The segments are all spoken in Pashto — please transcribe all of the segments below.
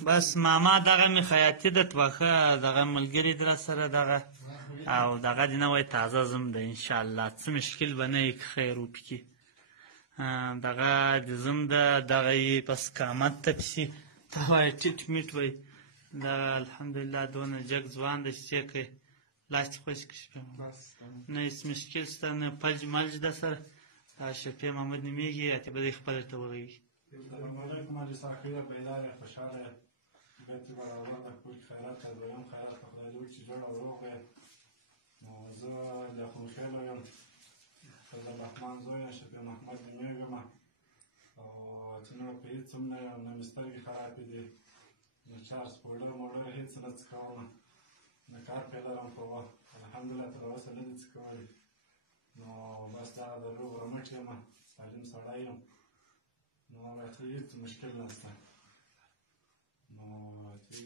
بس ماما دغه مې خیاطي ده توخه دغه ملګري در سره دغه او دغه دی نوی تازه زم ده انشاءالله څه مشکل به نه وي که خیر وپکي دغه د زم ده دغه یې بس قامت ته پسې ته وایه ټیټ میټ وایي دغه الحمدلله دونه جګ ځوان ده چې څه کوي لاس دې خوش کړي شپې نه هېڅ مشکل شته نه پلج ملج ده سره دغه شفیع محمد نومېږي اتې به دی خپله ته وغږي السلام علیکم حاجي صاحب ښه یې بیدار یې خوشحاله یې بیت یې برابر ده کور کې خیرات دی دویم خیرات په خدای جوړ چې جوړ او روغ یې نو زه د اخوندخېلو یم فضل الرحمن زوی یم شفیع محمد نومېږم او چې نه په هېڅ هم نه یم نه مې سترګې خرابې دي نه چارج پوډر موډر هېڅ نه څکوم نه کار پې لرم په وخت الحمدلله تر اوسه نه دي څکولي نو بس دغه د روغ رمټ یم سالم سړی یم نو راته هېڅ مشکل نشته نو چې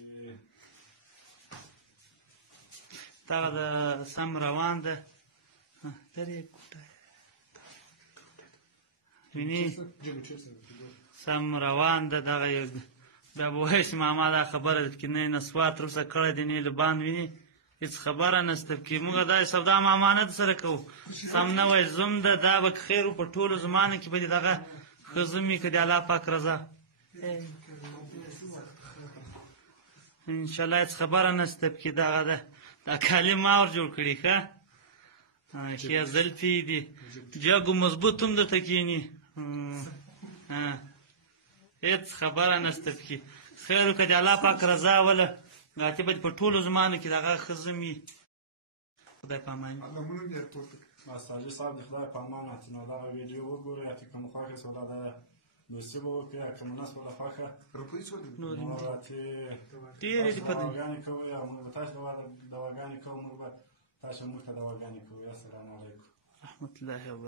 دغه د سم روان ده درې کوټه ویني سم روان ده دغه یو بیا به وایي چې ماما دا خبره ده کې نه یې نسوار تر اوسه کړی دی نه یې لبان ویني هېڅ خبره نشته کې موږ دا سودا ماما نه سره کوو سم نه وایي زم ده دا به که خیر په ټولو زمانو کې به دې دغه ښه زم وي که د الله پاک رضا انشاءالله هېڅ خبره نشته پکې دغه ده دا کالي ما ور جوړ کړي ښه ښې زلفې دي جګ و مضبوط هم درته کښېني هېڅ خبره نشته پکې خیر که د الله پاک رضا وله اتې به په ټولو زمانو کې دغه ښه زم وي خدای په امان بس حاجي صاحب د خدای په امان اتې نو دغه ویډیو وګورئ اتې که مو خوښه سوله د دوستي به وکړئ که مو نه سوله خوښه نو اتې ډېرې دي په دواګانې کوئ او موږ به تاسو دواګانې کوو موږ به تاسو موږ ته دواګانې کوئ السلام علیکم رحمت الله وبرکاته